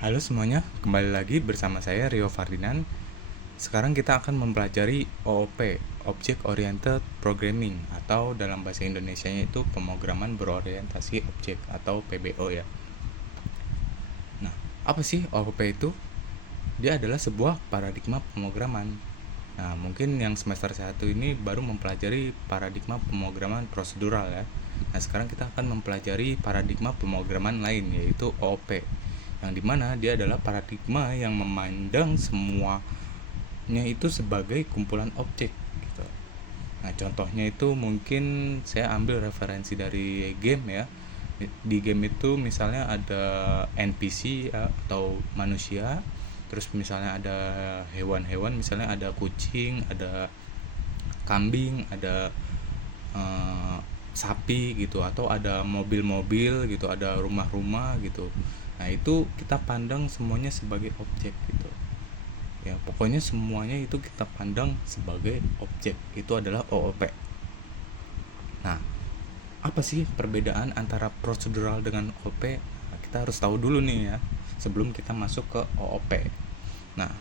Halo semuanya, kembali lagi bersama saya Rio Ferdinand. Sekarang kita akan mempelajari OOP, Object Oriented Programming, atau dalam bahasa Indonesianya itu pemrograman berorientasi objek atau PBO ya. Nah, apa sih OOP itu? Dia adalah sebuah paradigma pemrograman. Nah, mungkin yang semester 1 ini baru mempelajari paradigma pemrograman prosedural ya. Nah, sekarang kita akan mempelajari paradigma pemrograman lain, yaitu OOP, yang dimana dia adalah paradigma yang memandang semuanya itu sebagai kumpulan objek gitu. Nah, contohnya itu mungkin saya ambil referensi dari game ya. Di game itu misalnya ada NPC ya, atau manusia, terus misalnya ada hewan-hewan, misalnya ada kucing, ada kambing, ada eh, sapi gitu, atau ada mobil-mobil gitu, ada rumah-rumah gitu. Nah, itu kita pandang semuanya sebagai objek gitu. Ya, pokoknya semuanya itu kita pandang sebagai objek. Itu adalah OOP. Nah, apa sih perbedaan antara prosedural dengan OOP? Nah, kita harus tahu dulu nih ya, sebelum kita masuk ke OOP. Nah,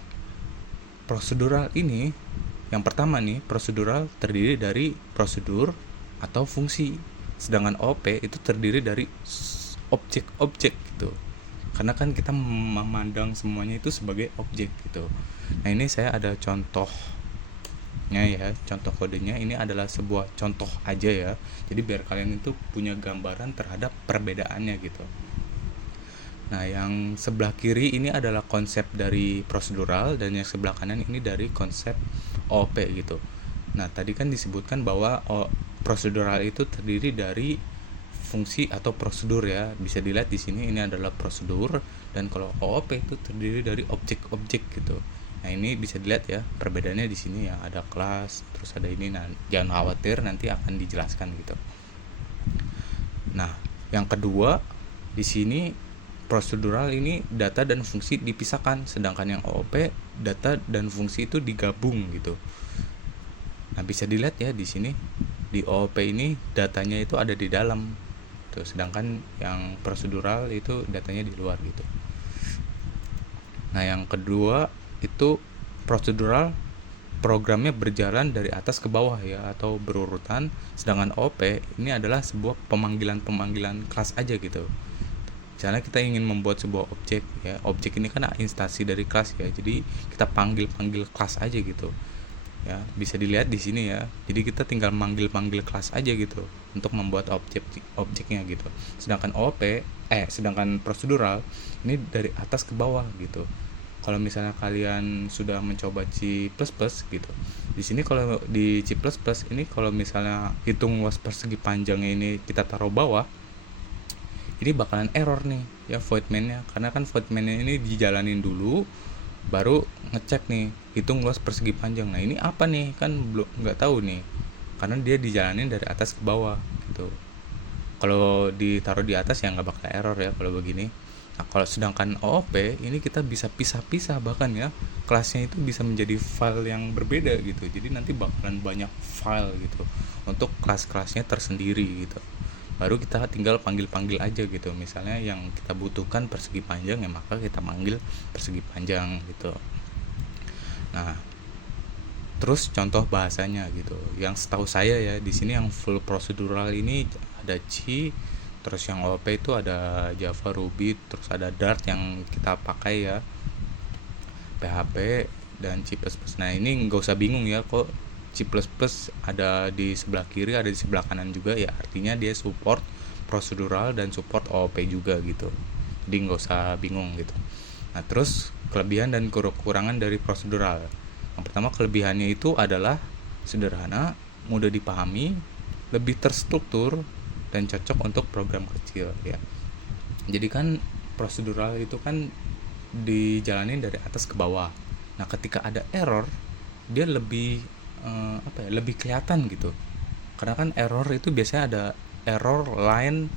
prosedural ini, yang pertama nih, prosedural terdiri dari prosedur atau fungsi. Sedangkan OOP itu terdiri dari objek-objek gitu. Karena kan kita memandang semuanya itu sebagai objek gitu. Nah, ini saya ada contohnya ya, contoh kodenya. Ini adalah sebuah contoh aja ya. Jadi biar kalian itu punya gambaran terhadap perbedaannya gitu. Nah, yang sebelah kiri ini adalah konsep dari prosedural, dan yang sebelah kanan ini dari konsep OOP gitu. Nah, tadi kan disebutkan bahwa prosedural itu terdiri dari fungsi atau prosedur ya. Bisa dilihat di sini, ini adalah prosedur, dan kalau OOP itu terdiri dari objek-objek gitu. Nah, ini bisa dilihat ya perbedaannya di sini ya, ada kelas, terus ada ini. Nah, jangan khawatir, nanti akan dijelaskan gitu. Nah, yang kedua di sini, prosedural ini data dan fungsi dipisahkan, sedangkan yang OOP data dan fungsi itu digabung gitu. Nah, bisa dilihat ya di sini, di OOP ini datanya itu ada di dalam tuh, sedangkan yang prosedural itu datanya di luar gitu. Nah, yang kedua itu prosedural, programnya berjalan dari atas ke bawah ya, atau berurutan, sedangkan OP ini adalah sebuah pemanggilan-pemanggilan kelas aja gitu. Misalnya kita ingin membuat sebuah objek ya, objek ini kan instansi dari kelas ya, jadi kita panggil kelas aja gitu ya. Bisa dilihat di sini ya, jadi kita tinggal manggil kelas aja gitu untuk membuat objeknya gitu. Sedangkan sedangkan prosedural ini dari atas ke bawah gitu. Kalau misalnya kalian sudah mencoba C++ gitu, di sini kalau di C++ ini, kalau misalnya hitung luas persegi panjangnya ini kita taruh bawah, ini bakalan error nih ya void main-nya, karena kan void main-nya ini dijalanin dulu baru ngecek nih hitung luas persegi panjang. Nah, ini apa nih, kan belum, nggak tahu nih, karena dia dijalanin dari atas ke bawah gitu. Kalau ditaruh di atas ya nggak bakal error ya kalau begini. Nah, kalau sedangkan OOP ini kita bisa pisah-pisah, bahkan ya kelasnya itu bisa menjadi file yang berbeda gitu. Jadi nanti bakalan banyak file gitu untuk kelas-kelasnya tersendiri gitu. Baru kita tinggal panggil-panggil aja gitu. Misalnya yang kita butuhkan persegi panjang ya, maka kita panggil persegi panjang gitu. Nah, terus contoh bahasanya gitu. Yang setahu saya ya, di sini yang full procedural ini ada C, terus yang OOP itu ada Java, Ruby, terus ada Dart yang kita pakai ya, PHP, dan C++. Nah, ini nggak usah bingung ya, kok C++ ada di sebelah kiri, ada di sebelah kanan juga ya, artinya dia support prosedural dan support OOP juga gitu. Jadi nggak usah bingung gitu. Nah, terus kelebihan dan kekurangan dari prosedural. Yang pertama, kelebihannya itu adalah sederhana, mudah dipahami, lebih terstruktur, dan cocok untuk program kecil ya. Jadi kan prosedural itu kan dijalanin dari atas ke bawah. Nah, ketika ada error, dia lebih lebih kelihatan gitu. Karena kan error itu biasanya ada error line.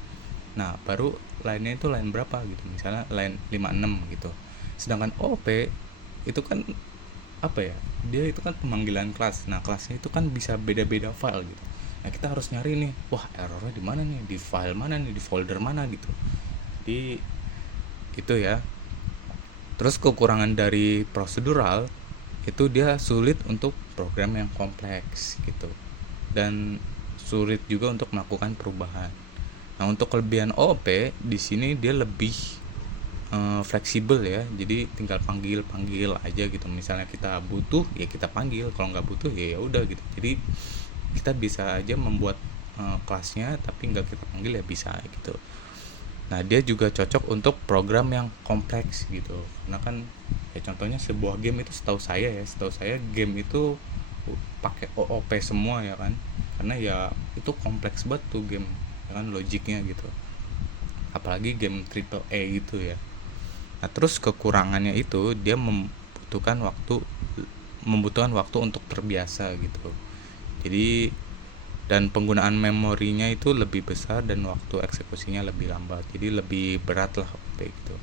Nah, baru line-nya itu line berapa gitu. Misalnya line 56 gitu. Sedangkan OP itu kan apa ya? Dia itu kan pemanggilan kelas. Nah, kelasnya itu kan bisa beda-beda file gitu. Nah, kita harus nyari nih, wah errornya di mana nih? Di file mana nih? Di folder mana gitu. Jadi itu ya. Terus kekurangan dari prosedural itu dia sulit untuk program yang kompleks gitu, dan sulit juga untuk melakukan perubahan. Nah, untuk kelebihan OOP di sini dia lebih fleksibel ya, jadi tinggal panggil aja gitu. Misalnya kita butuh ya kita panggil, kalau nggak butuh ya udah gitu. Jadi kita bisa aja membuat kelasnya tapi nggak kita panggil ya bisa gitu. Nah, dia juga cocok untuk program yang kompleks gitu, karena kan ya contohnya sebuah game itu setahu saya game itu pakai OOP semua ya kan, karena ya itu kompleks banget tuh game ya kan, logiknya gitu, apalagi game triple A gitu ya. Nah, terus kekurangannya itu dia membutuhkan waktu untuk terbiasa gitu. Jadi dan penggunaan memorinya itu lebih besar dan waktu eksekusinya lebih lambat. Jadi lebih berat lah OP gitu.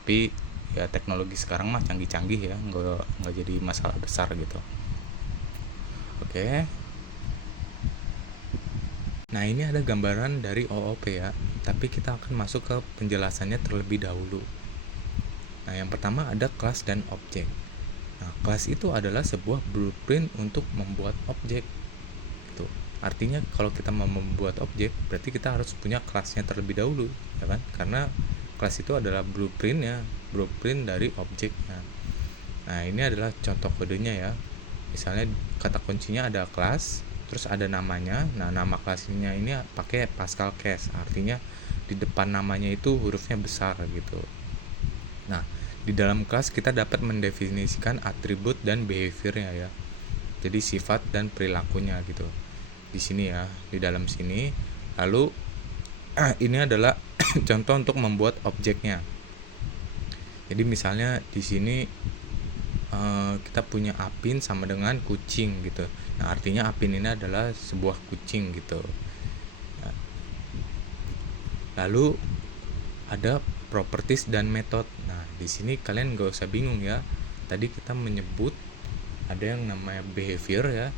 Tapi ya teknologi sekarang mah canggih-canggih ya, nggak jadi masalah besar gitu. Oke. Nah, ini ada gambaran dari OOP ya, tapi kita akan masuk ke penjelasannya terlebih dahulu. Nah, yang pertama ada kelas dan objek. Nah, kelas itu adalah sebuah blueprint untuk membuat objek. Gitu. Artinya kalau kita mau membuat objek, berarti kita harus punya kelasnya terlebih dahulu, ya kan? Karena kelas itu adalah blueprint dari objeknya. Nah, ini adalah contoh kodenya ya. Misalnya kata kuncinya ada kelas, terus ada namanya. Nah, nama kelasnya ini pakai Pascal case, artinya di depan namanya itu hurufnya besar gitu. Nah, di dalam kelas kita dapat mendefinisikan atribut dan behaviornya ya. Jadi sifat dan perilakunya gitu. Di sini ya, di dalam sini. Lalu ini adalah contoh untuk membuat objeknya. Jadi misalnya di sini kita punya Apin sama dengan kucing gitu. Nah, artinya Apin ini adalah sebuah kucing gitu. Nah, lalu ada properties dan method. Nah, di sini kalian gak usah bingung ya. Tadi kita menyebut ada yang namanya behavior ya.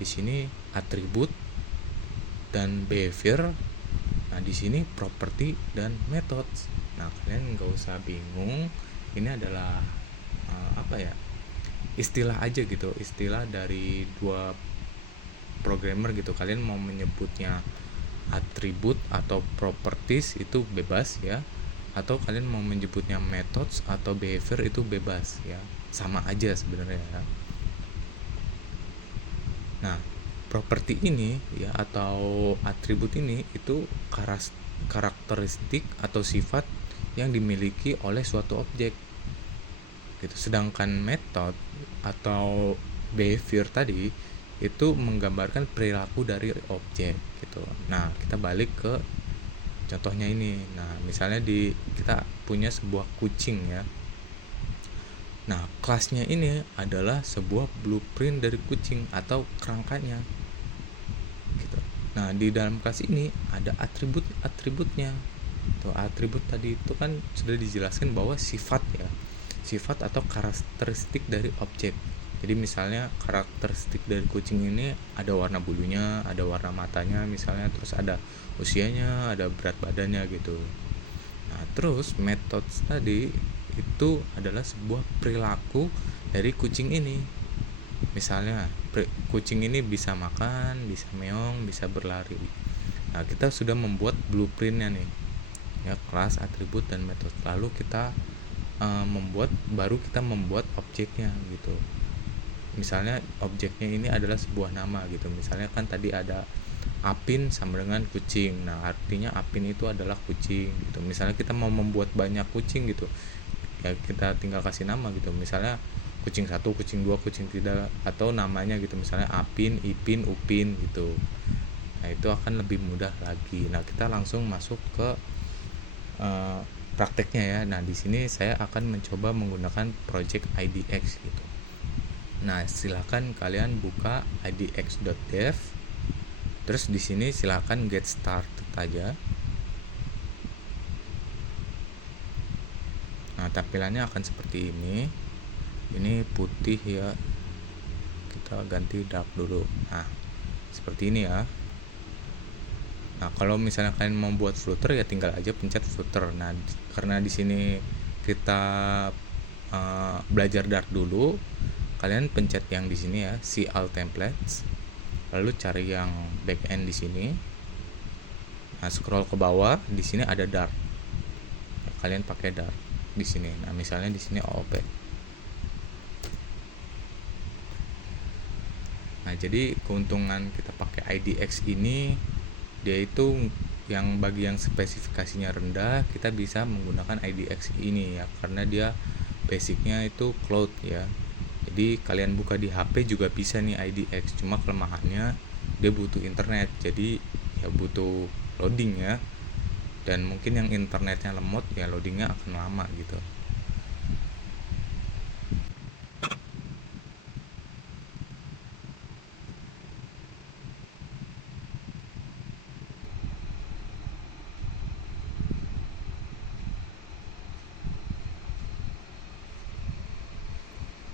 Di sini atribut dan behavior. Nah, di sini property dan methods. Nah, kalian gak usah bingung. Ini adalah istilah aja gitu, istilah dari dua programmer gitu. Kalian mau menyebutnya atribut atau properties itu bebas ya, atau kalian mau menyebutnya methods atau behavior itu bebas ya, sama aja sebenarnya ya. Nah, properti ini ya atau atribut ini itu karakteristik atau sifat yang dimiliki oleh suatu objek gitu. Sedangkan method atau behavior tadi itu menggambarkan perilaku dari objek gitu. Nah, kita balik ke contohnya ini. Nah, misalnya kita punya sebuah kucing ya. Nah, kelasnya ini adalah sebuah blueprint dari kucing atau kerangkanya gitu. Nah, di dalam kelas ini ada atributnya. Tuh, atribut tadi itu kan sudah dijelaskan bahwa sifat ya, sifat atau karakteristik dari objek. Jadi misalnya karakteristik dari kucing ini ada warna bulunya, ada warna matanya misalnya, terus ada usianya, ada berat badannya gitu. Nah, terus methods tadi itu adalah sebuah perilaku dari kucing ini. Misalnya kucing ini bisa makan, bisa meong, bisa berlari. Nah, kita sudah membuat blueprintnya nih ya, kelas, atribut, dan metode. Lalu kita baru kita membuat objeknya gitu. Misalnya objeknya ini adalah sebuah nama gitu. Misalnya kan tadi ada Apin sama dengan kucing. Nah, artinya Apin itu adalah kucing gitu. Misalnya kita mau membuat banyak kucing gitu, ya kita tinggal kasih nama gitu. Misalnya kucing 1, kucing 2, kucing 3, atau namanya gitu. Misalnya Apin, Ipin, Upin gitu. Nah, itu akan lebih mudah lagi. Nah, kita langsung masuk ke prakteknya ya. Nah, di sini saya akan mencoba menggunakan project IDX gitu. Nah, silakan kalian buka idx.dev. Terus di sini silakan get started aja. Nah, tampilannya akan seperti ini. Ini putih ya. Kita ganti dark dulu. Nah, seperti ini ya. Nah, kalau misalnya kalian mau buat footer ya tinggal aja pencet footer. Nah, karena di sini kita belajar Dart dulu, kalian pencet yang di sini ya, see all templates, lalu cari yang backend di sini. Nah, scroll ke bawah, di sini ada Dart. Kalian pakai Dart di sini. Nah, misalnya di sini OOP. Nah, jadi keuntungan kita pakai IDX ini, dia itu yang bagi yang spesifikasinya rendah, kita bisa menggunakan IDX ini ya, karena dia basicnya itu cloud ya. Jadi kalian buka di HP juga bisa nih IDX, cuma kelemahannya dia butuh internet, jadi ya butuh loading ya. Dan mungkin yang internetnya lemot ya loadingnya akan lama gitu.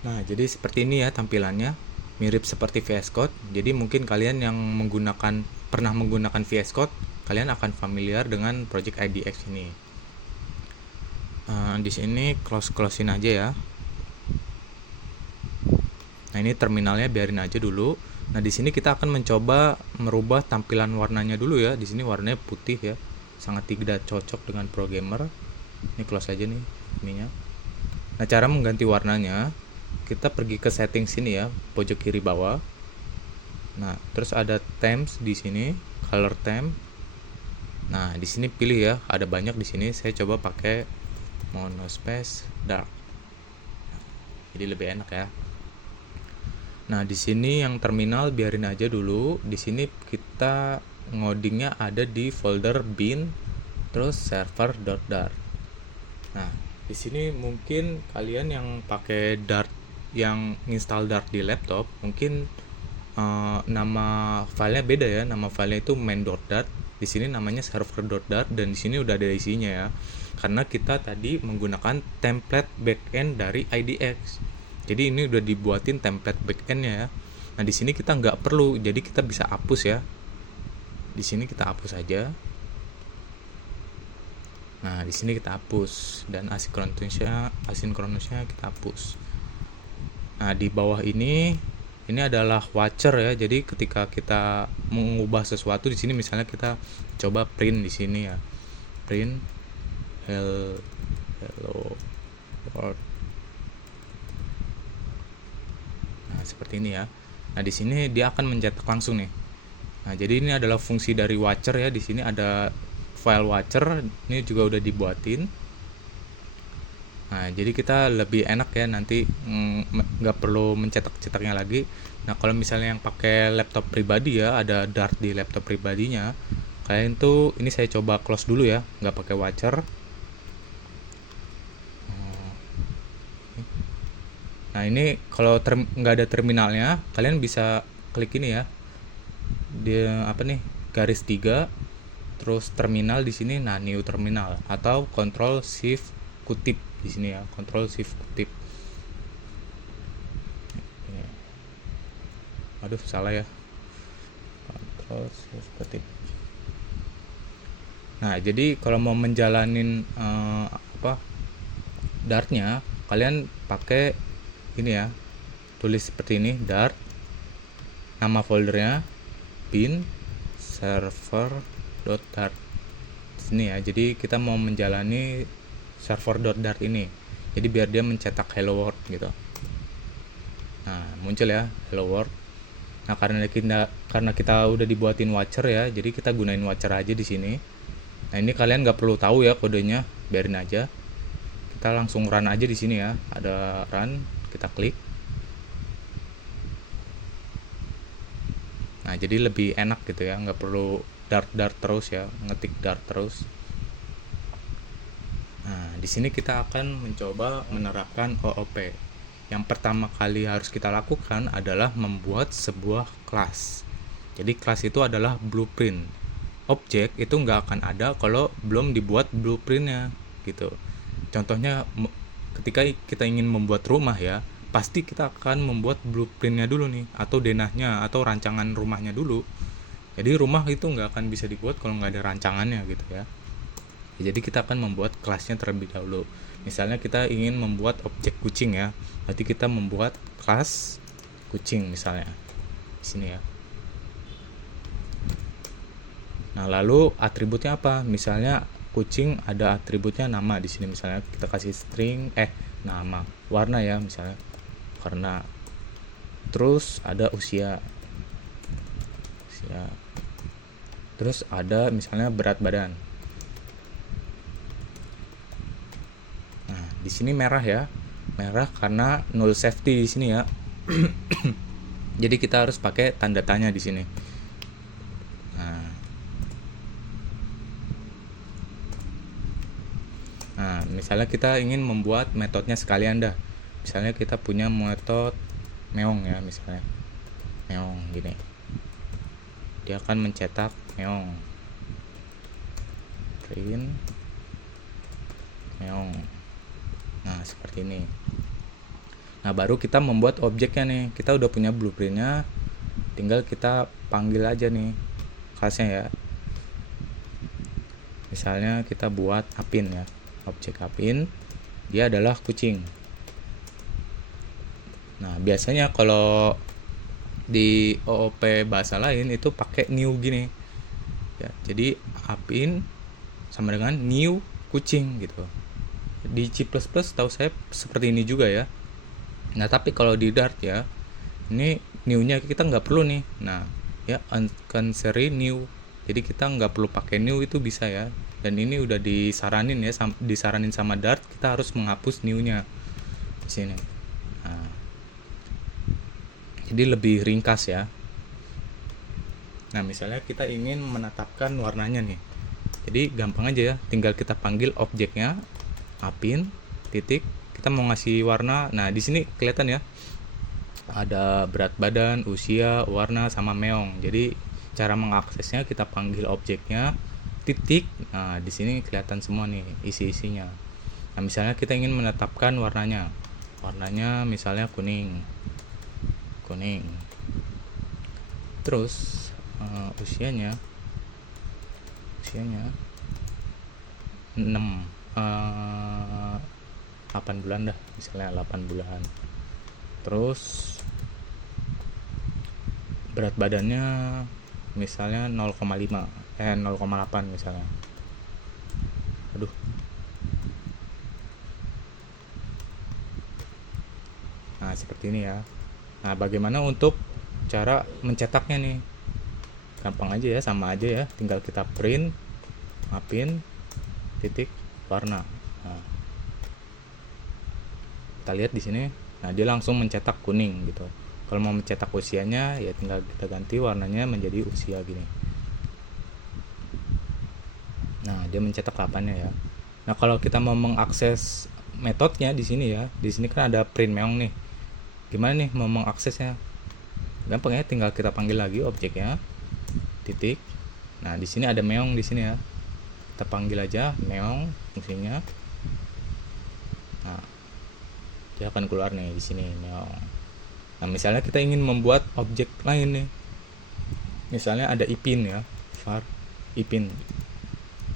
Nah, jadi seperti ini ya tampilannya, mirip seperti VS Code. Jadi mungkin kalian yang pernah menggunakan VS Code, kalian akan familiar dengan Project IDX ini. Di sini closein aja ya. Nah, ini terminalnya biarin aja dulu. Nah, di sini kita akan mencoba merubah tampilan warnanya dulu ya. Di sini warnanya putih ya, sangat tidak cocok dengan programmer. Ini close aja nih ininya. Nah, cara mengganti warnanya, kita pergi ke setting sini ya, pojok kiri bawah. Nah, terus ada themes di sini, color theme. Nah, di sini pilih ya, ada banyak di sini. Saya coba pakai monospace dark. Jadi lebih enak ya. Nah, di sini yang terminal biarin aja dulu. Di sini kita ngodingnya ada di folder bin terus server.dart. Nah, di sini mungkin kalian yang pakai Dart, yang install Dart di laptop, mungkin nama filenya beda ya. Nama filenya itu main.dart. Di sini namanya server.dart dan di sini udah ada isinya ya. Karena kita tadi menggunakan template backend dari IDX. Jadi ini udah dibuatin template backendnya ya. Nah, di sini kita nggak perlu, jadi kita bisa hapus ya. Di sini kita hapus aja. Nah, di sini kita hapus dan asinkronusnya kita hapus. Nah, di bawah ini adalah watcher ya. Jadi ketika kita mengubah sesuatu di sini, misalnya kita coba print di sini ya. Print hello world. Nah, seperti ini ya. Nah, di sini dia akan mencetak langsung nih. Nah, jadi ini adalah fungsi dari watcher ya. Di sini ada file watcher, ini juga udah dibuatin. Nah, jadi kita lebih enak ya nanti nggak perlu mencetak-cetaknya lagi. Nah, kalau misalnya yang pakai laptop pribadi ya, ada Dart di laptop pribadinya, kalian tuh, ini saya coba close dulu ya, nggak pakai watcher. Nah, ini kalau nggak ada terminalnya, kalian bisa klik ini ya, dia apa nih, garis 3 terus terminal di sini. Nah, new terminal atau control shift kutip di sini ya, control shift kutip. Aduh, salah ya, control shift kutip. Nah, jadi kalau mau menjalanin Dartnya, kalian pakai ini ya, tulis seperti ini, Dart, nama foldernya bin server.dart ini ya. Jadi kita mau menjalani server.dart ini, jadi biar dia mencetak hello world gitu. Nah, muncul ya hello world. Nah, karena kita udah dibuatin watcher ya, jadi kita gunain watcher aja di sini. Nah, ini kalian nggak perlu tahu ya kodenya, biarin aja. Kita langsung run aja di sini ya, ada run, kita klik. Nah, jadi lebih enak gitu ya, nggak perlu dart terus ya, ngetik dart terus. Nah, di sini kita akan mencoba menerapkan OOP. Yang pertama kali harus kita lakukan adalah membuat sebuah kelas. Jadi kelas itu adalah blueprint. Objek itu nggak akan ada kalau belum dibuat blueprintnya gitu. Contohnya ketika kita ingin membuat rumah ya, pasti kita akan membuat blueprintnya dulu nih, atau denahnya, atau rancangan rumahnya dulu. Jadi rumah itu nggak akan bisa dibuat kalau nggak ada rancangannya gitu ya. Jadi kita akan membuat kelasnya terlebih dahulu. Misalnya kita ingin membuat objek kucing ya, berarti kita membuat kelas kucing misalnya di sini ya. Nah, lalu atributnya apa? Misalnya kucing ada atributnya nama di sini, misalnya kita kasih string nama, warna ya, misalnya warna. Terus ada usia. Terus ada misalnya berat badan. Nah, di sini merah ya. Merah karena null safety di sini ya. Jadi kita harus pakai tanda tanya di sini. Nah, misalnya kita ingin membuat metodenya sekalian dah. Misalnya kita punya metode meong ya, misalnya meong gini. Dia akan mencetak meong. Print meong. Nah, seperti ini. Nah, baru kita membuat objeknya nih. Kita udah punya blueprintnya, tinggal kita panggil aja nih kelasnya ya. Misalnya kita buat apin ya. Objek apin, dia adalah kucing. Nah, biasanya kalau di OOP bahasa lain itu pakai new gini ya, jadi apin sama dengan new kucing gitu. Di C++ tahu saya seperti ini juga ya. Nah, tapi kalau di Dart ya, ini new-nya kita nggak perlu nih. Nah ya, unconsary new, jadi kita nggak perlu pakai new, itu bisa ya. Dan ini udah disaranin ya, disaranin sama Dart, kita harus menghapus new-nya di sini. Nah, jadi lebih ringkas ya. Nah, misalnya kita ingin menetapkan warnanya nih, jadi gampang aja ya, tinggal kita panggil objeknya apin titik, kita mau ngasih warna. Nah, di sini kelihatan ya, ada berat badan, usia, warna, sama meong. Jadi cara mengaksesnya kita panggil objeknya titik. Nah, di sini kelihatan semua nih isi-isinya. Nah, misalnya kita ingin menetapkan warnanya. Warnanya misalnya kuning. Terus usianya 6 8 bulan dah, misalnya 8 bulan. Terus berat badannya misalnya 0,8 misalnya. Nah, seperti ini ya. Nah, bagaimana untuk cara mencetaknya nih? Gampang aja ya, sama aja ya, tinggal kita print apin titik warna. Nah, kita lihat di sini. Nah, dia langsung mencetak kuning gitu. Kalau mau mencetak usianya ya tinggal kita ganti warnanya menjadi usia gini. Nah, dia mencetak 8-nya ya. Nah, kalau kita mau mengakses metodenya di sini ya, di sini kan ada print meong nih. Gimana nih mau mengaksesnya? Gampang ya, tinggal kita panggil lagi objeknya titik. Nah, di sini ada meong di sini ya. Kita panggil aja meong fungsinya. Nah, dia akan keluar nih di sini meong. Nah, misalnya kita ingin membuat objek lain nih. Misalnya ada ipin ya, var ipin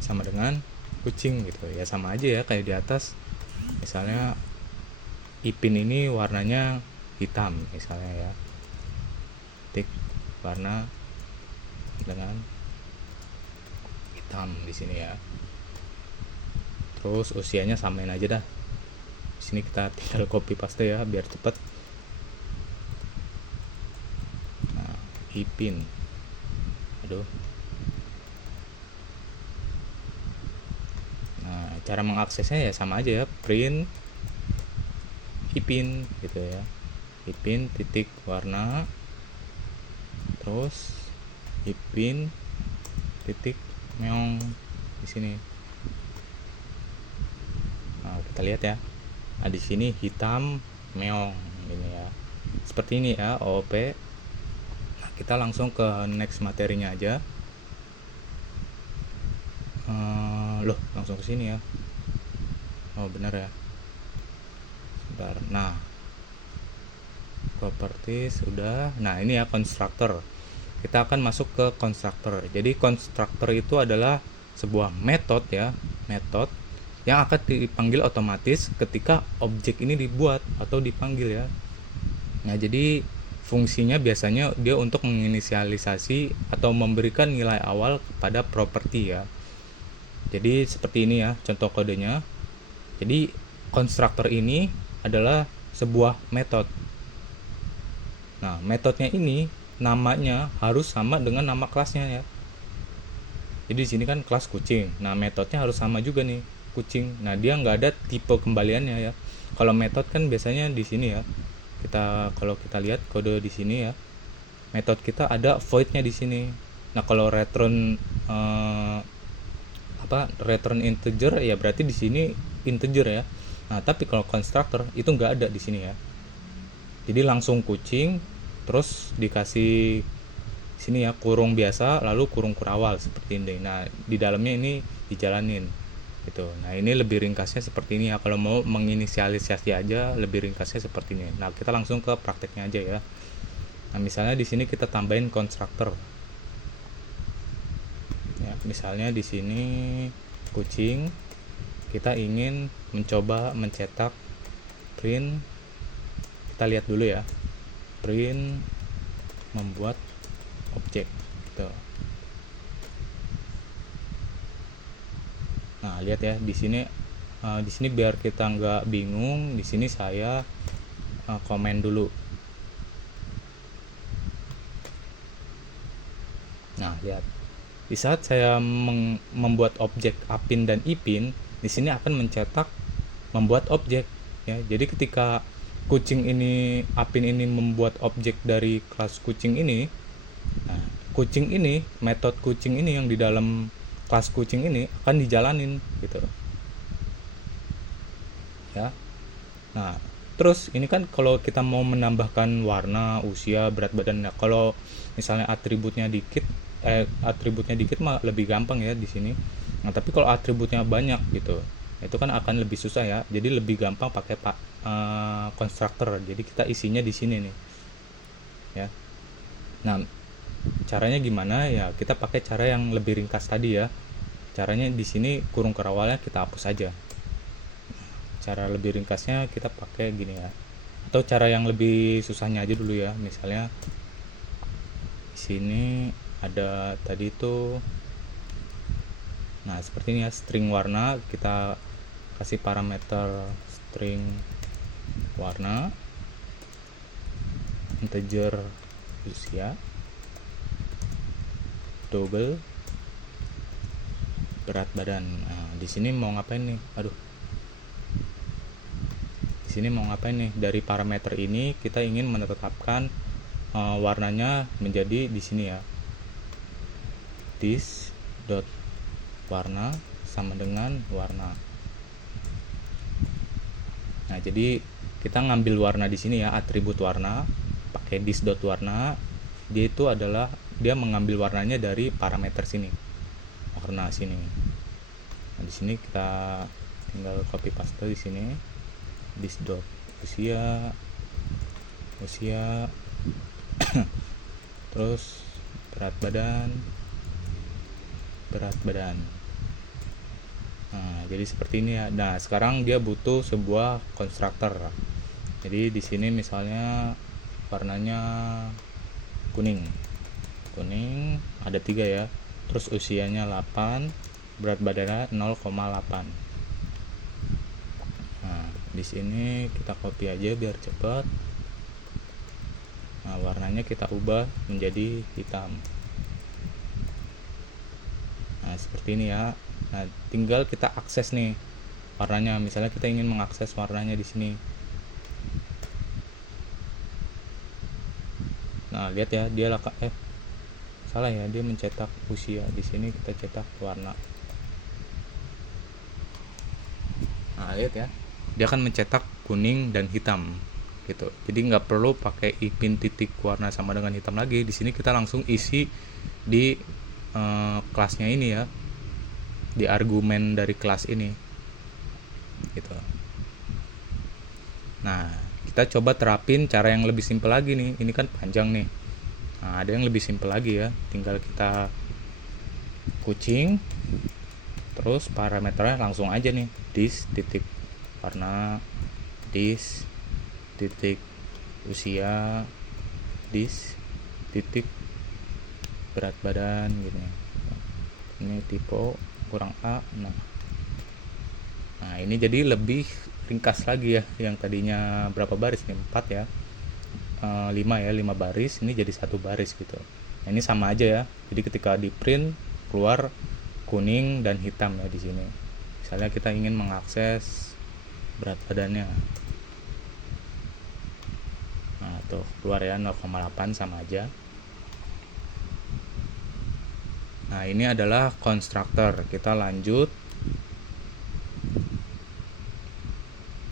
sama dengan kucing gitu ya, sama aja ya kayak di atas. Misalnya ipin ini warnanya hitam misalnya ya, tik warna dengan hitam di sini ya. Terus usianya samain aja dah. Di sini kita tinggal copy paste ya biar cepet. Nah, ipin. Nah, cara mengaksesnya ya sama aja ya, print ipin gitu ya. Ipin titik warna, terus ipin titik meong di sini. Nah, kita lihat ya. Nah, di sini hitam meong ini ya. Seperti ini ya OOP. Nah, kita langsung ke next materinya aja. Langsung ke sini ya. Oh, benar ya. Sebentar. Nah, properties sudah. Nah, ini ya constructor. Kita akan masuk ke constructor. Jadi constructor itu adalah sebuah metode ya, metode yang akan dipanggil otomatis ketika objek ini dibuat atau dipanggil ya. Nah, jadi fungsinya biasanya dia untuk menginisialisasi atau memberikan nilai awal kepada properti ya. Jadi seperti ini ya contoh kodenya. Jadi konstruktor ini adalah sebuah metode. Nah, metodenya ini namanya harus sama dengan nama kelasnya ya. Jadi di sini kan kelas kucing. Nah, metodenya harus sama juga nih, kucing. Nah, dia nggak ada tipe kembaliannya ya. Kalau metode kan biasanya di sini ya. Kalau kita lihat kode di sini ya, metode kita ada void-nya di sini. Nah, kalau return return integer ya berarti di sini integer ya. Nah, tapi kalau constructor itu nggak ada di sini ya. Jadi langsung kucing terus dikasih sini ya kurung biasa lalu kurung kurawal seperti ini. Nah, di dalamnya ini dijalanin gitu. Nah, ini lebih ringkasnya seperti ini ya. Kalau mau menginisialisasi aja lebih ringkasnya seperti ini. Nah, kita langsung ke prakteknya aja ya. Nah, misalnya di sini kita tambahin constructor. Ya, misalnya di sini kucing, kita ingin mencoba mencetak print. Kita lihat dulu ya, print membuat objek gitu. Nah, lihat ya di sini biar kita nggak bingung, di sini saya komen dulu. Nah, lihat di saat saya membuat objek apin dan ipin, di sini akan mencetak membuat objek ya. Jadi ketika kucing ini, apin ini membuat objek dari kelas kucing ini, nah kucing ini, metode kucing ini yang di dalam kelas kucing ini akan dijalanin gitu ya. Nah, terus ini kan kalau kita mau menambahkan warna, usia, berat badan, nah kalau misalnya atributnya dikit mah lebih gampang ya di sini. Nah, tapi kalau atributnya banyak gitu, itu kan akan lebih susah ya. Jadi lebih gampang pakai konstruktor. Jadi kita isinya di sini nih. Ya. Nah, caranya gimana ya? Kita pakai cara yang lebih ringkas tadi ya. Caranya di sini kurung kerawalnya kita hapus aja. Cara lebih ringkasnya kita pakai gini ya. Atau cara yang lebih susahnya aja dulu ya. Misalnya di sini ada tadi itu, nah seperti ini ya, string warna. Kita kasih parameter string warna, integer usia, double berat badan. Nah, di sini mau ngapain nih? Di sini mau ngapain nih? Dari parameter ini kita ingin menetapkan warnanya menjadi di sini ya. This dot warna sama dengan warna. Nah, jadi kita ngambil warna di sini ya, atribut warna, pakai this dot warna. Dia itu adalah dia mengambil warnanya dari parameter sini, warna sini. Nah, di sini kita tinggal copy paste di sini, this dot usia terus berat badan. Nah, jadi seperti ini ya. Nah, sekarang dia butuh sebuah konstruktor. Jadi di sini misalnya warnanya kuning ada 3 ya. Terus usianya 8, berat badannya 0,8. Nah, di sini kita copy aja biar cepat. Nah, warnanya kita ubah menjadi hitam. Nah, seperti ini ya. Nah, tinggal kita akses nih warnanya. Misalnya kita ingin mengakses warnanya di sini. Nah, lihat ya, dia salah ya, dia mencetak usia. Di sini kita cetak warna. Nah, lihat ya, dia akan mencetak kuning dan hitam gitu. Jadi nggak perlu pakai ipin titik warna sama dengan hitam lagi. Di sini kita langsung isi di kelasnya ini ya, di argumen dari kelas ini gitu. Nah, kita coba terapin cara yang lebih simpel lagi nih. Ini kan panjang nih. Nah, ada yang lebih simpel lagi ya. Tinggal kita kucing Terus parameternya langsung aja nih, this titik warna, this titik usia, this titik berat badan gitu ya. Ini tipe kurang A. Nah ini jadi lebih ringkas lagi ya, yang tadinya berapa baris nih, 4 ya, 5 baris, ini jadi 1 baris gitu. Nah, ini sama aja ya, jadi ketika di print keluar kuning dan hitam ya di sini. Misalnya kita ingin mengakses berat badannya, nah tuh keluar ya 0,8 sama aja. Nah ini adalah konstruktor. Kita lanjut.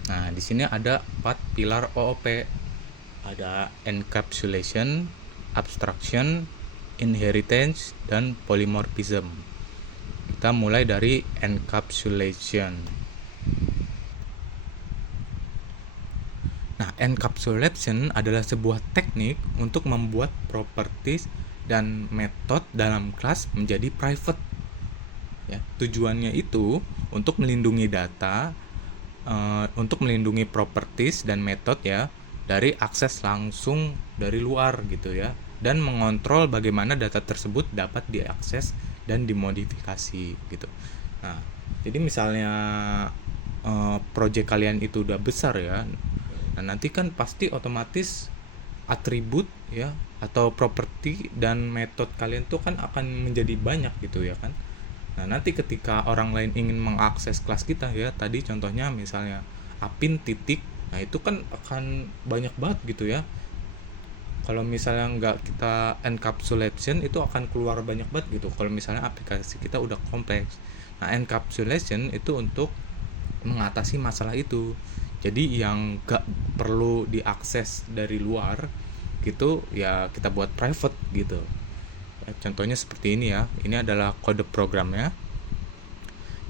Nah di sini ada 4 pilar OOP. Ada encapsulation, abstraction, inheritance, dan polymorphism. Kita mulai dari encapsulation. Nah, encapsulation adalah sebuah teknik untuk membuat properties dan metode dalam kelas menjadi private. Ya, tujuannya itu untuk melindungi data, untuk melindungi properties dan metode ya dari akses langsung dari luar gitu ya, dan mengontrol bagaimana data tersebut dapat diakses dan dimodifikasi gitu. Nah, jadi misalnya project kalian itu udah besar ya, nah nanti kan pasti otomatis atribut ya atau properti dan metode kalian tuh kan akan menjadi banyak gitu ya kan. Nah nanti ketika orang lain ingin mengakses kelas kita ya, tadi contohnya misalnya apin titik, nah itu kan akan banyak banget gitu ya. Kalau misalnya nggak kita encapsulation itu akan keluar banyak banget gitu kalau misalnya aplikasi kita udah kompleks. Nah encapsulation itu untuk mengatasi masalah itu. Jadi yang nggak perlu diakses dari luar gitu ya kita buat private gitu ya, contohnya seperti ini ya. Ini adalah kode programnya.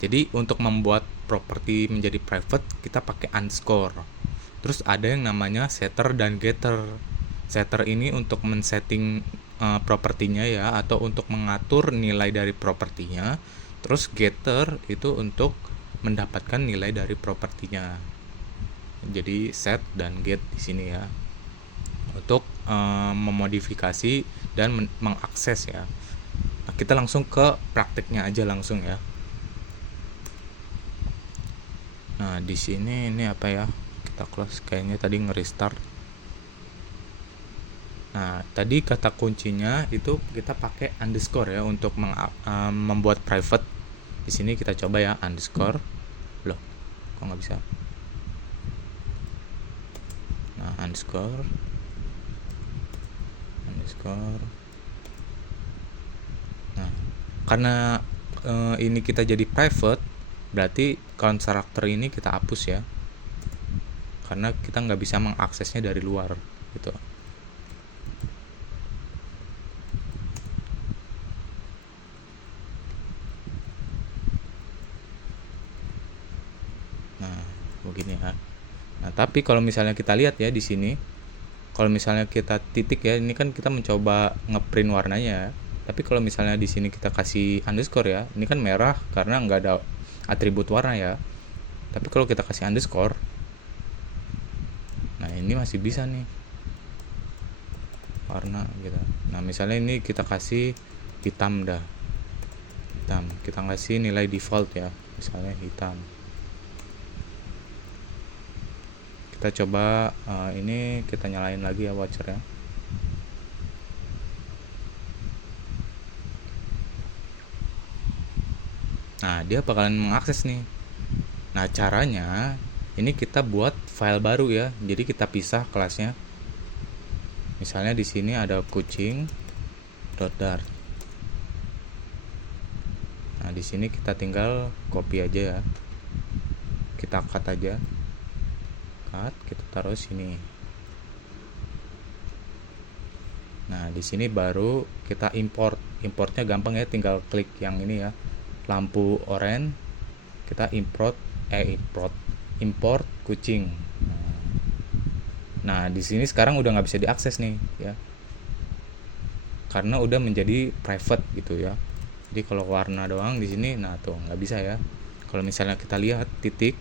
Jadi untuk membuat properti menjadi private kita pakai underscore. Terus ada yang namanya setter dan getter. Setter ini untuk men-setting propertinya ya, atau untuk mengatur nilai dari propertinya. Terus getter itu untuk mendapatkan nilai dari propertinya. Jadi set dan get di sini ya untuk memodifikasi dan mengakses ya. Nah, kita langsung ke prakteknya aja langsung ya. Nah di sini ini apa ya, kita close, kayaknya tadi nge-restart. Nah tadi kata kuncinya itu kita pakai underscore ya untuk membuat private. Di sini kita coba ya underscore. Loh kok nggak bisa? Nah underscore. Nah karena ini kita jadi private, berarti konstruktor ini kita hapus ya, karena kita nggak bisa mengaksesnya dari luar gitu. Nah begini ya. Nah tapi kalau misalnya kita lihat ya di sini, kalau misalnya kita titik ya, ini kan kita mencoba ngeprint warnanya. Tapi kalau misalnya di sini kita kasih underscore ya, ini kan merah karena nggak ada atribut warna ya. Tapi kalau kita kasih underscore, nah ini masih bisa nih warna gitu. Nah misalnya ini kita kasih hitam dah, hitam. Kita kasih nilai default ya, misalnya hitam. Kita coba ini kita nyalain lagi ya watchernya. Nah dia bakalan mengakses nih. Nah caranya ini kita buat file baru ya. Jadi kita pisah kelasnya. Misalnya di sini ada kucing.dart. Nah di sini kita tinggal copy aja ya. Kita cut aja. Kita taruh sini. Nah di sini baru kita import. Importnya gampang ya, tinggal klik yang ini ya, lampu oranye. Kita import kucing. Nah di sini sekarang udah nggak bisa diakses nih ya, karena udah menjadi private gitu ya. Jadi kalau warna doang di sini, nah tuh nggak bisa ya. Kalau misalnya kita lihat titik,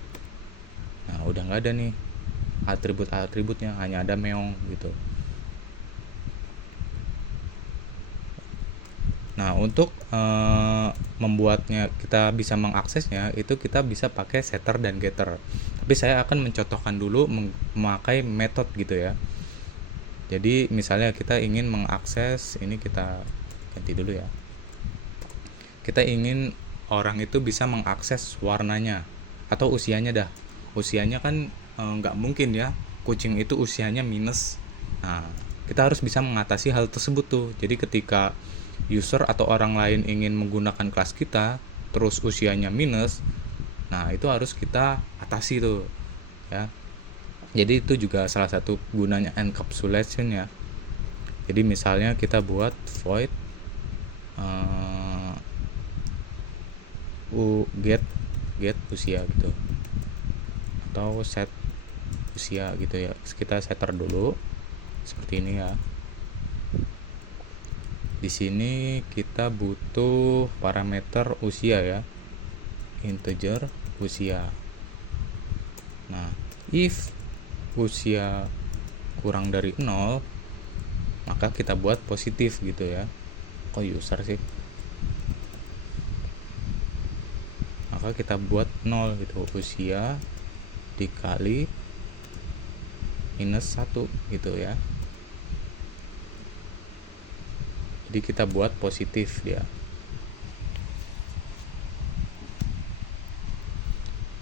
nah udah nggak ada nih atribut-atributnya, hanya ada meong gitu. Nah, untuk membuatnya kita bisa mengaksesnya itu kita bisa pakai setter dan getter. Tapi saya akan mencontohkan dulu memakai metode gitu ya. Jadi misalnya kita ingin mengakses, ini kita ganti dulu ya. Kita ingin orang itu bisa mengakses warnanya atau usianya dah. Usianya kan nggak mungkin ya kucing itu usianya minus. Nah, kita harus bisa mengatasi hal tersebut tuh. Jadi ketika user atau orang lain ingin menggunakan kelas kita terus usianya minus, nah itu harus kita atasi tuh ya. Jadi itu juga salah satu gunanya encapsulation ya. Jadi misalnya kita buat void get usia gitu, atau set usia gitu ya. Kita setter dulu seperti ini ya. Di sini kita butuh parameter usia ya, integer usia. Nah, if usia kurang dari 0, maka kita buat positif gitu ya. Kok user sih? Maka kita buat 0 gitu, usia dikali minus 1 gitu ya. Jadi kita buat positif dia.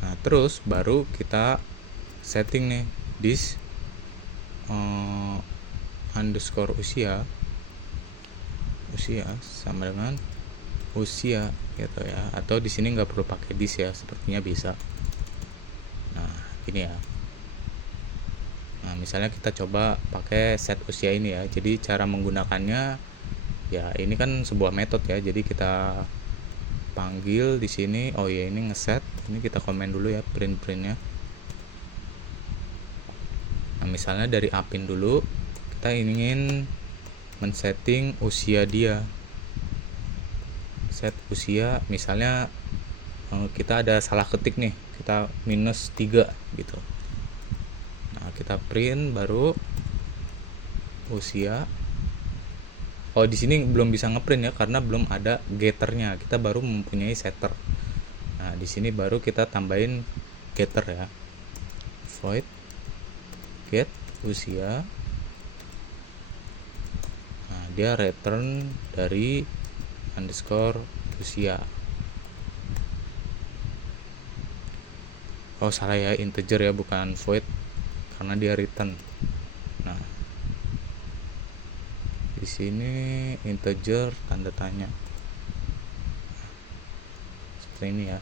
Nah, terus baru kita setting nih this underscore usia sama dengan usia gitu ya. Atau di sini nggak perlu pakai this ya, sepertinya bisa. Nah, ini ya. Nah, misalnya kita coba pakai set usia ini ya. Jadi cara menggunakannya ya, ini kan sebuah metode ya. Jadi kita panggil di sini. Oh ya, ini ngeset. Ini kita komen dulu ya printnya. Nah, misalnya dari apin dulu kita ingin men-setting usia dia. Set usia, misalnya kita ada salah ketik nih, kita minus 3 gitu. Nah, kita print baru usia. Oh, di sini belum bisa ngeprint ya karena belum ada getternya. Kita baru mempunyai setter. Nah, di sini baru kita tambahin getter ya. Void get usia. Nah, dia return dari underscore usia. Oh, salah ya, integer ya, bukan void karena dia return. Nah, di sini integer tanda tanya seperti ini ya.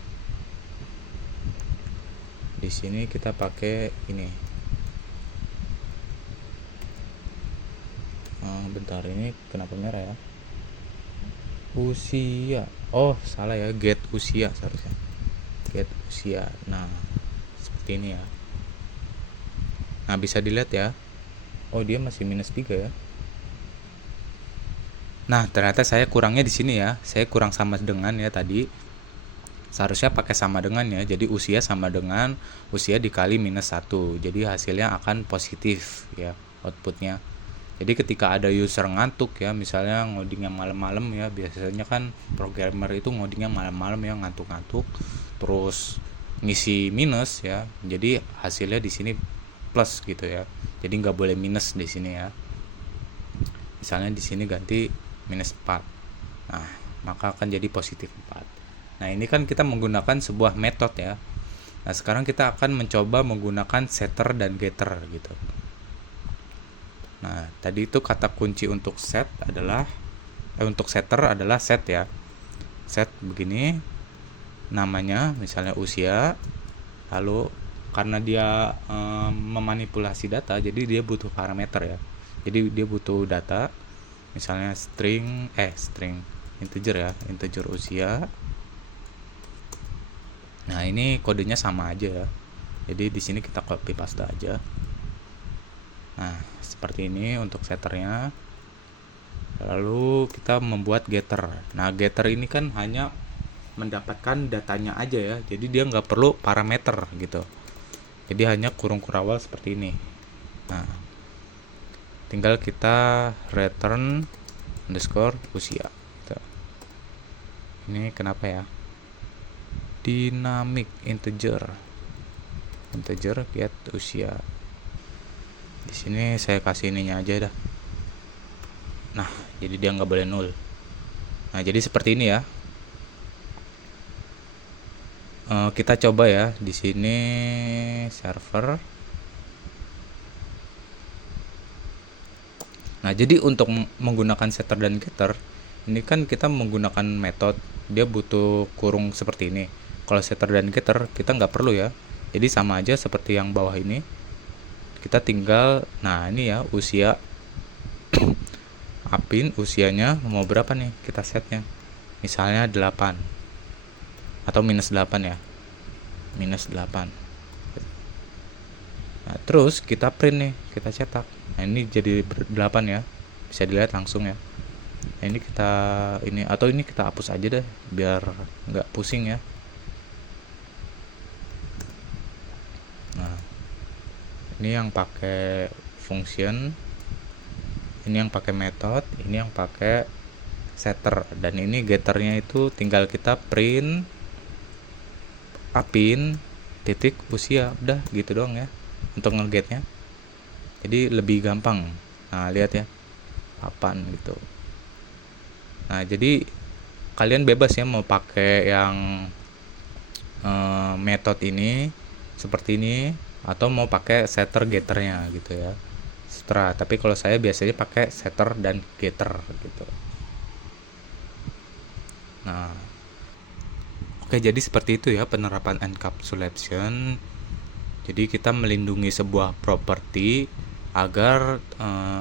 Di sini kita pakai ini. Bentar, ini kenapa merah ya? Usia. Oh, salah ya, get usia seharusnya. Get usia. Nah, seperti ini ya. Nah, bisa dilihat ya. Oh, dia masih minus 3 ya. Nah, ternyata saya kurangnya di sini ya. Saya kurang sama dengan ya tadi. Seharusnya pakai sama dengan ya. Jadi usia sama dengan usia dikali minus 1. Jadi hasilnya akan positif ya outputnya. Jadi ketika ada user ngantuk ya, misalnya ngodingnya malam-malam ya, biasanya kan programmer itu ngodingnya malam-malam ya, ngantuk-ngantuk, terus ngisi minus ya. Jadi hasilnya di sini plus gitu ya. Jadi nggak boleh minus di sini ya. Misalnya di sini ganti minus 4. Nah, maka akan jadi positif 4. Nah, ini kan kita menggunakan sebuah metode ya. Nah, sekarang kita akan mencoba menggunakan setter dan getter gitu. Nah, tadi itu kata kunci untuk set adalah untuk setter adalah set ya. Set begini namanya, misalnya usia. Lalu karena dia memanipulasi data, jadi dia butuh parameter ya. Jadi dia butuh data, misalnya string integer ya, integer usia. Nah, ini kodenya sama aja ya. Jadi di sini kita copy paste aja. Nah, seperti ini untuk setternya. Lalu kita membuat getter. Nah, getter ini kan hanya mendapatkan datanya aja ya, jadi dia nggak perlu parameter gitu. Jadi hanya kurung kurawal seperti ini. Nah, tinggal kita return underscore usia gitu. Ini kenapa ya, dynamic integer get usia. Di sini saya kasih ininya aja dah. Nah, jadi dia nggak boleh null. Nah, jadi seperti ini ya. Kita coba ya di sini server. Nah, jadi untuk menggunakan setter dan getter ini kan kita menggunakan metode, dia butuh kurung seperti ini. Kalau setter dan getter kita nggak perlu ya. Jadi sama aja seperti yang bawah ini. Kita tinggal, nah ini ya usia Apin, usianya mau berapa nih kita setnya. Misalnya 8 atau minus 8 ya, minus 8. Nah, terus kita print nih, kita cetak. Nah, ini jadi 8 ya, bisa dilihat langsung ya. Nah, ini kita ini, atau ini kita hapus aja deh biar nggak pusing ya. Nah, ini yang pakai function, ini yang pakai method, ini yang pakai setter, dan ini getternya itu tinggal kita print Apin titik usia, udah gitu doang ya untuk ngegetnya. Jadi lebih gampang. Nah, lihat ya, 8 gitu. Nah, jadi kalian bebas ya mau pakai yang metode ini seperti ini atau mau pakai setter getternya gitu ya. Setelah, tapi kalau saya biasanya pakai setter dan getter gitu. Nah, oke, jadi seperti itu ya penerapan encapsulation. Jadi kita melindungi sebuah properti agar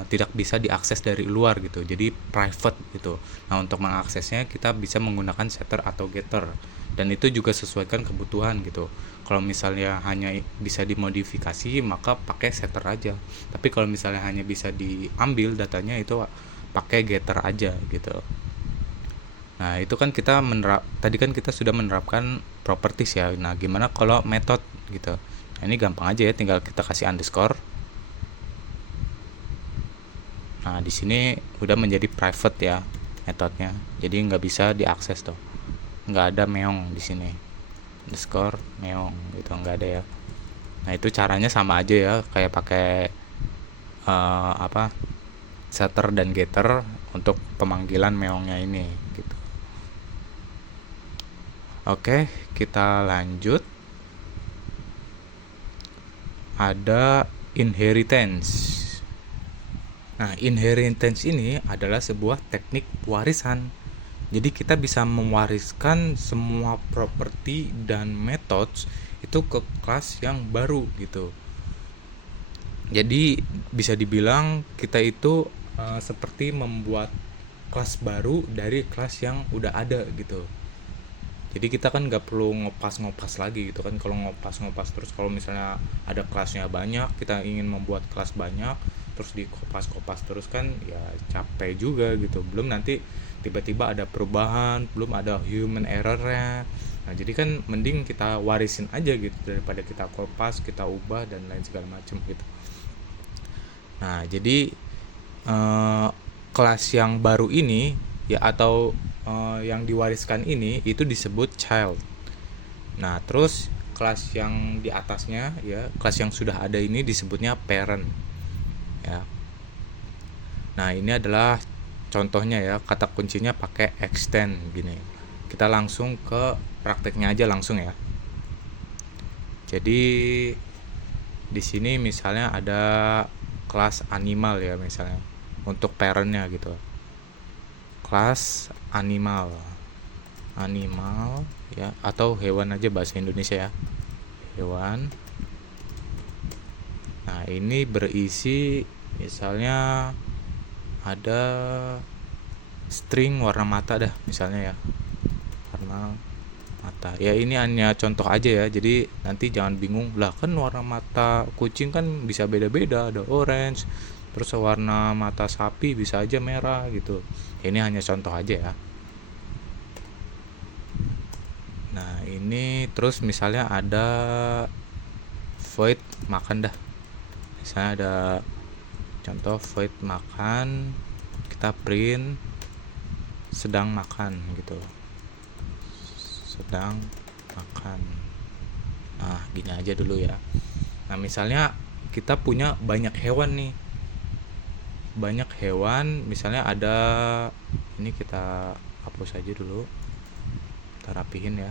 tidak bisa diakses dari luar gitu. Jadi private gitu. Nah, untuk mengaksesnya kita bisa menggunakan setter atau getter. Dan itu juga sesuaikan kebutuhan gitu. Kalau misalnya hanya bisa dimodifikasi, maka pakai setter aja. Tapi kalau misalnya hanya bisa diambil datanya, itu pakai getter aja gitu. Nah, itu kan kita tadi kan kita sudah menerapkan properties ya. Nah, gimana kalau method gitu? Nah, ini gampang aja ya, tinggal kita kasih underscore. Nah, di sini udah menjadi private ya metodenya. Jadi nggak bisa diakses tuh. Nggak ada meong di sini. Underscore meong gitu, nggak ada ya. Nah, itu caranya sama aja ya, kayak pakai setter dan getter untuk pemanggilan meongnya ini gitu. Oke, kita lanjut. Ada inheritance. Nah, inheritance ini adalah sebuah teknik warisan. Jadi kita bisa mewariskan semua properti dan methods itu ke kelas yang baru gitu. Jadi bisa dibilang kita itu seperti membuat kelas baru dari kelas yang udah ada gitu. Jadi kita kan nggak perlu ngopas lagi gitu kan. Kalau ngopas terus, kalau misalnya ada kelasnya banyak, kita ingin membuat kelas banyak terus dikopas terus kan ya capek juga gitu. Belum nanti tiba-tiba ada perubahan, belum ada human errornya. Nah, jadi kan mending kita warisin aja gitu daripada kita kopas, kita ubah dan lain segala macam gitu. Nah, jadi kelas yang baru ini ya, atau yang diwariskan ini itu disebut child. Nah, terus kelas yang di atasnya ya, kelas yang sudah ada ini disebutnya parent ya. Nah, ini adalah contohnya ya, kata kuncinya pakai extend gini. Kita langsung ke prakteknya aja langsung ya. Jadi di sini misalnya ada kelas animal ya, misalnya untuk parentnya gitu. Kelas animal ya, atau hewan aja bahasa Indonesia ya, hewan. Nah, ini berisi misalnya ada string warna mata dah misalnya ya, warna mata ya. Ini hanya contoh aja ya, jadi nanti jangan bingung lah, kan warna mata kucing kan bisa beda-beda, ada orange, Terus warna mata sapi bisa aja merah gitu. Ini hanya contoh aja ya. Nah ini terus misalnya ada void makan dah. Misalnya ada contoh void makan, kita print sedang makan gitu, sedang makan. Nah gini aja dulu ya. Nah misalnya kita punya banyak hewan nih, banyak hewan, misalnya ada, ini kita hapus aja dulu, kita rapihin ya.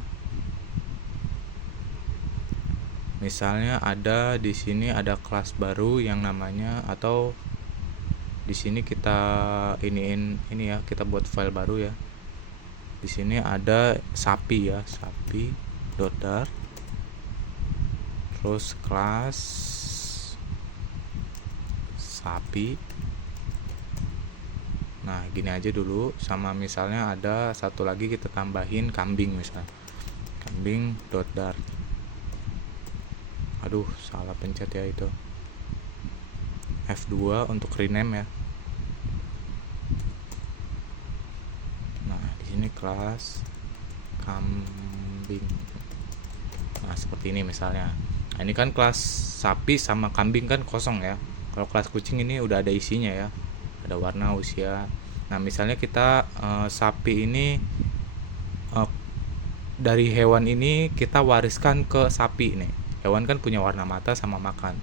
Misalnya ada di sini ada kelas baru yang namanya, atau di sini kita iniin ini ya, kita buat file baru ya. Di sini ada sapi ya, sapi dotdart, terus kelas sapi. Nah gini aja dulu. Sama misalnya ada satu lagi kita tambahin kambing, misalnya kambing dotdart. Aduh salah pencet ya, itu F2 untuk rename ya. Nah di sini kelas kambing. Nah seperti ini misalnya. Nah ini kan kelas sapi sama kambing kan kosong ya. Kalau kelas kucing ini udah ada isinya ya, ada warna, usia. Nah misalnya kita sapi ini dari hewan ini kita wariskan ke sapi nih. Hewan kan punya warna mata sama makan,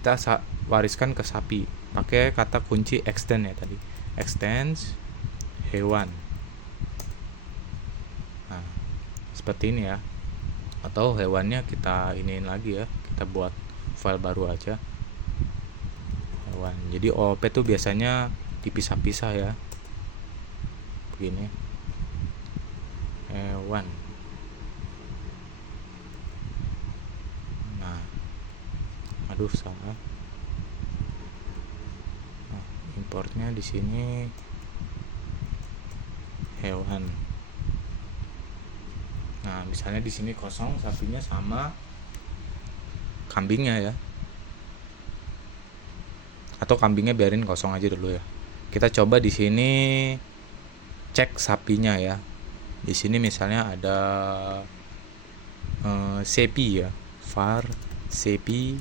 kita wariskan ke sapi pakai kata kunci extend ya tadi, extend hewan. Nah seperti ini ya. Atau hewannya kita iniin lagi ya, kita buat file baru aja, hewan. Jadi OOP tuh biasanya dipisah-pisah ya, begini, hewan. Nah aduh salah. Nah, importnya di sini hewan. Nah misalnya di sini kosong sapinya sama kambingnya ya, atau kambingnya biarin kosong aja dulu ya. Kita coba di sini cek sapinya ya. Di sini misalnya ada sepi ya, var sepi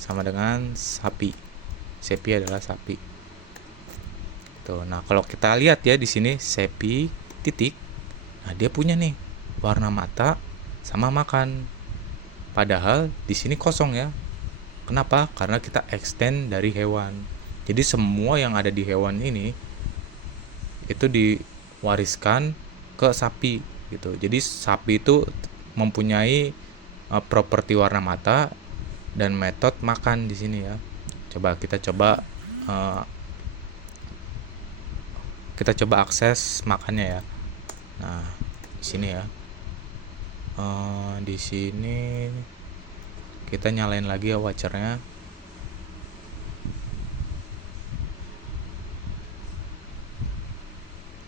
sama dengan sapi. Sepi adalah sapi. Tuh, nah kalau kita lihat ya di sini sepi titik. Nah dia punya nih warna mata sama makan. Padahal di sini kosong ya. Kenapa? Karena kita extend dari hewan. Jadi semua yang ada di hewan ini itu diwariskan ke sapi gitu. Jadi sapi itu mempunyai properti warna mata dan metode makan di sini ya. Kita coba akses makannya ya. Nah di sini ya. Di sini kita nyalain lagi ya watchernya.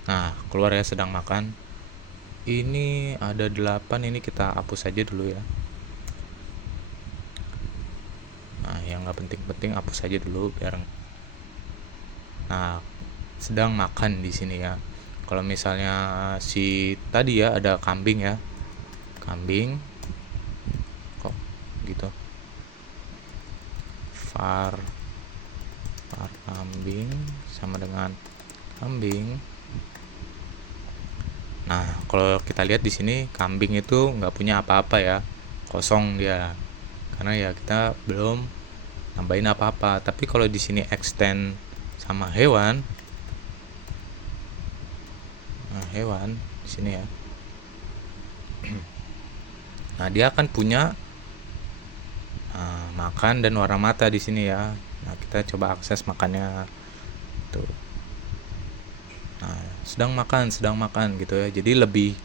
Nah keluar ya sedang makan. Ini ada 8, ini kita hapus aja dulu ya. Nah yang gak penting-penting hapus aja dulu biar. Nah sedang makan di sini ya. Kalau misalnya si tadi ya ada kambing ya, kambing kok gitu, var kambing sama dengan kambing. Nah kalau kita lihat di sini kambing itu nggak punya apa-apa ya, kosong dia, karena ya kita belum nambahin apa-apa. Tapi kalau di sini extend sama hewan, nah hewan di sini ya. Nah dia akan punya makan dan warna mata di sini ya. Nah kita coba akses makannya tuh. Nah sedang makan gitu ya. Jadi lebih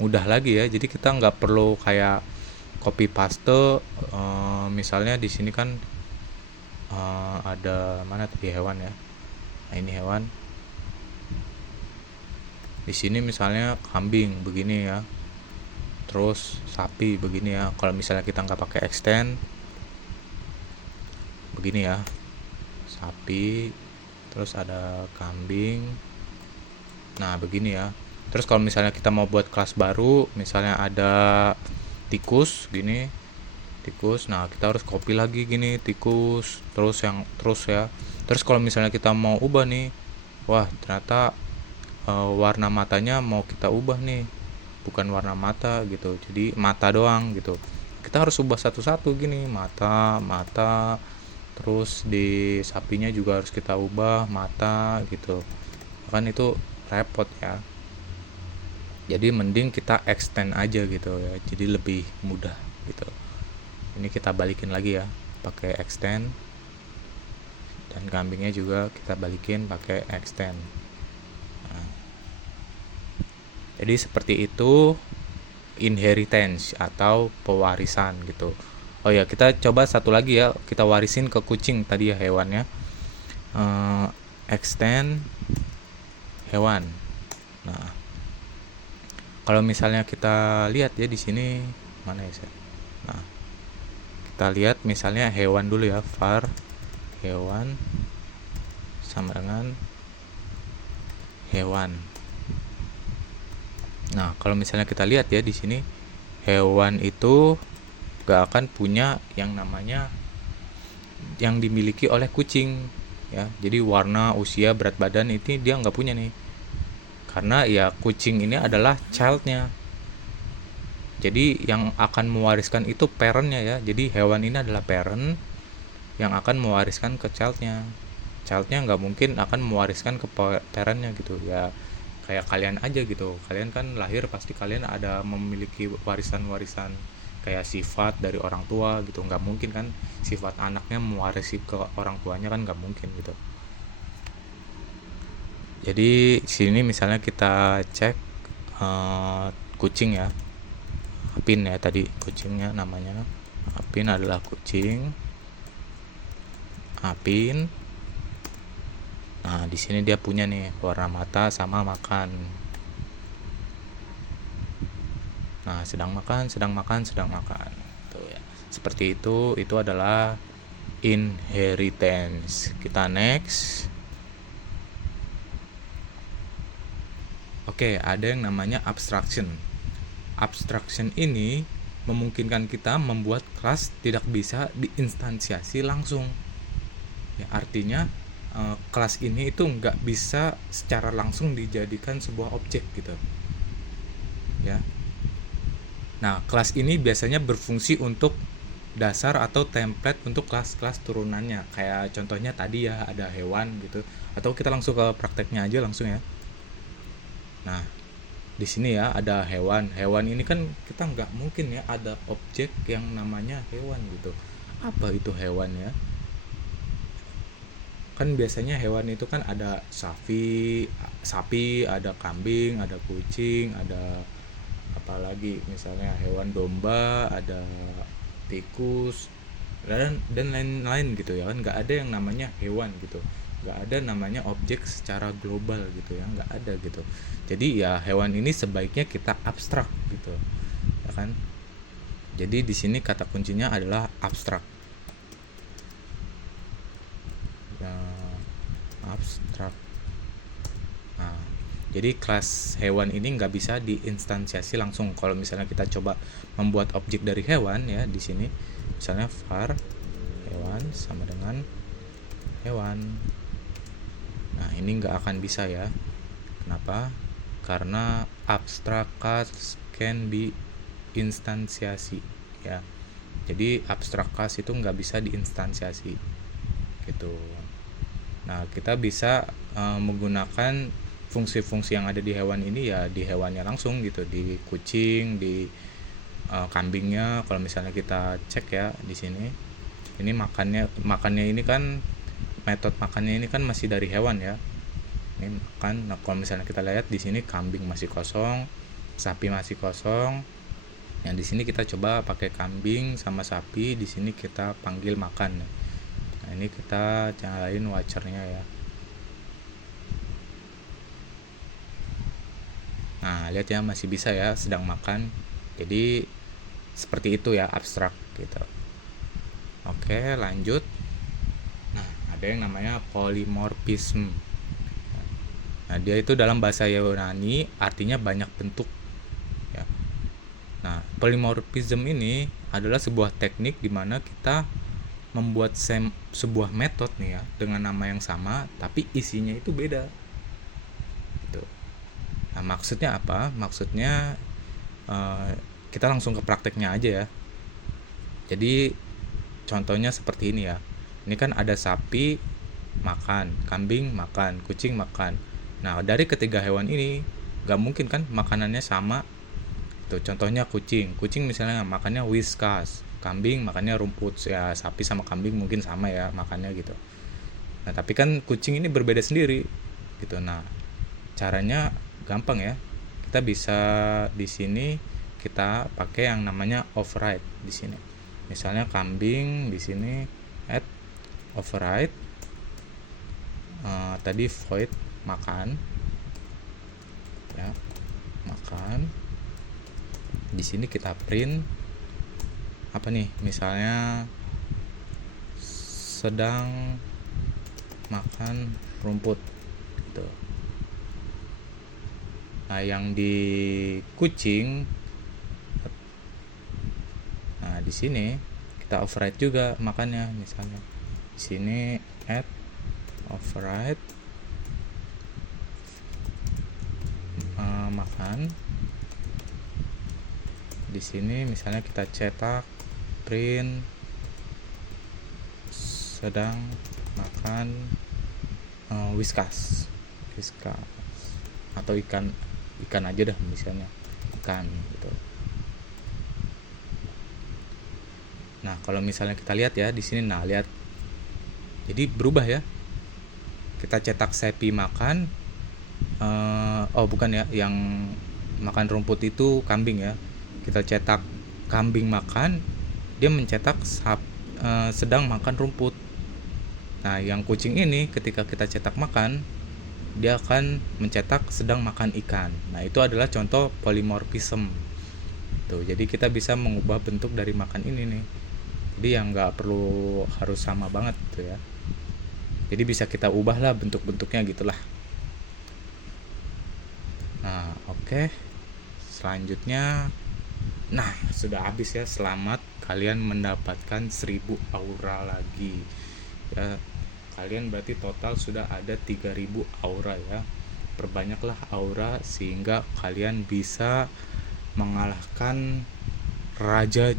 mudah lagi ya. Jadi kita nggak perlu kayak copy paste. Misalnya di sini kan ada mana tadi hewan ya. Nah ini hewan. Di sini misalnya kambing begini ya. Terus sapi begini ya. Kalau misalnya kita nggak pakai extend begini ya, sapi, terus ada kambing. Nah begini ya. Terus kalau misalnya kita mau buat kelas baru, misalnya ada tikus gini, tikus, nah kita harus copy lagi gini tikus, terus ya. Terus kalau misalnya kita mau ubah nih, wah ternyata warna matanya mau kita ubah nih, bukan warna mata gitu, jadi mata doang gitu. Kita harus ubah satu-satu gini, mata, terus di sapinya juga harus kita ubah mata gitu, kan itu repot ya. Jadi mending kita extend aja gitu ya, jadi lebih mudah gitu. Ini kita balikin lagi ya pakai extend, dan kambingnya juga kita balikin pakai extend. Nah, jadi seperti itu inheritance atau pewarisan gitu. Oh ya, kita coba satu lagi ya, kita warisin ke kucing tadi ya hewannya. Extend hewan. Nah, kalau misalnya kita lihat ya di sini mana ya saya? Nah, kita lihat misalnya hewan dulu ya, var hewan sama dengan hewan. Nah, kalau misalnya kita lihat ya di sini hewan itu gak akan punya yang namanya yang dimiliki oleh kucing ya. Jadi warna, usia, berat badan itu dia nggak punya nih, karena ya kucing ini adalah childnya. Jadi yang akan mewariskan itu parentnya ya. Jadi hewan ini adalah parent yang akan mewariskan ke childnya. Childnya nggak mungkin akan mewariskan ke parentnya gitu ya. Kayak kalian aja gitu, kalian kan lahir pasti kalian ada memiliki warisan-warisan kayak sifat dari orang tua gitu. Nggak mungkin kan sifat anaknya mewarisi ke orang tuanya, kan nggak mungkin gitu. Jadi sini misalnya kita cek kucing ya, Apin ya, tadi kucingnya namanya Apin, adalah kucing Apin. Nah di sini dia punya nih warna mata sama makan. Nah sedang makan. Tuh ya. Seperti itu adalah inheritance. Kita next. Oke, ada yang namanya abstraction. Abstraction ini memungkinkan kita membuat kelas tidak bisa diinstansiasi langsung. Ya, artinya kelas ini itu nggak bisa secara langsung dijadikan sebuah objek gitu. Ya. Nah, kelas ini biasanya berfungsi untuk dasar atau template untuk kelas-kelas turunannya. Kayak contohnya tadi ya ada hewan gitu. Atau kita langsung ke prakteknya aja langsung ya. Nah, di sini ya ada hewan. Hewan ini kan kita nggak mungkin ya ada objek yang namanya hewan gitu. Apa itu hewan ya? Kan biasanya hewan itu kan ada sapi, ada kambing, ada kucing, ada apalagi misalnya hewan domba, ada tikus dan lain-lain gitu ya kan. Nggak ada yang namanya hewan gitu, nggak ada namanya objek secara global gitu ya, nggak ada gitu. Jadi ya hewan ini sebaiknya kita abstrak gitu ya kan. Jadi di sini kata kuncinya adalah abstrak ya, abstrak. Nah, jadi kelas hewan ini nggak bisa diinstansiasi langsung. Kalau misalnya kita coba membuat objek dari hewan ya di sini, misalnya var hewan sama dengan hewan. Nah ini nggak akan bisa ya. Kenapa? Karena abstract class can be instansiasi ya. Jadi abstract class itu nggak bisa diinstansiasi gitu. Nah kita bisa menggunakan fungsi-fungsi yang ada di hewan ini ya di hewannya langsung gitu, di kucing, di kambingnya. Kalau misalnya kita cek ya di sini, ini makannya ini kan metode makannya ini kan masih dari hewan ya. Ini makan. Nah, kalau misalnya kita lihat di sini kambing masih kosong, sapi masih kosong. Yang di sini kita coba pakai kambing sama sapi, di sini kita panggil makan. Nah, ini kita nyalain watchernya ya. Nah, lihat ya masih bisa ya sedang makan. Jadi seperti itu ya abstrak gitu. Oke, lanjut. Nah, ada ada yang namanya polymorphism. Nah, dia itu dalam bahasa Yunani artinya banyak bentuk ya. Nah, polymorphism ini adalah sebuah teknik di mana kita membuat sebuah metode nih ya dengan nama yang sama tapi isinya itu beda. Gitu. Nah, maksudnya apa? Maksudnya kita langsung ke prakteknya aja ya. Jadi contohnya seperti ini ya. Ini kan ada sapi makan, kambing makan, kucing makan. Nah, dari ketiga hewan ini gak mungkin kan makanannya sama. Tuh, contohnya kucing. Kucing misalnya makannya whiskas, kambing makannya rumput. Ya, sapi sama kambing mungkin sama ya makannya gitu. Nah, tapi kan kucing ini berbeda sendiri gitu. Nah, caranya gampang ya. Kita bisa di sini kita pakai yang namanya override di sini. Misalnya kambing di sini add override tadi void makan ya, makan. Di sini kita print apa nih, misalnya sedang makan rumput gitu. Nah, yang di kucing, nah di sini kita override juga makannya, misalnya di sini add override makan. Di sini misalnya kita cetak print sedang makan whiskas atau ikan aja dah, misalnya ikan gitu. Nah, kalau misalnya kita lihat ya di sini, nah lihat, jadi berubah ya. Kita cetak sapi makan, oh bukan ya, yang makan rumput itu kambing ya. Kita cetak kambing makan, dia mencetak sedang makan rumput. Nah, yang kucing ini ketika kita cetak makan, dia akan mencetak sedang makan ikan. Nah, itu adalah contoh polymorphism. Tuh, jadi kita bisa mengubah bentuk dari makan ini nih. Jadi yang nggak perlu harus sama banget tuh ya. Jadi bisa kita ubah lah bentuk-bentuknya gitulah. Nah, oke. Selanjutnya, nah sudah habis ya. Selamat, kalian mendapatkan 1000 aura lagi ya. Kalian berarti total sudah ada 3000 aura ya. Perbanyaklah aura sehingga kalian bisa mengalahkan Raja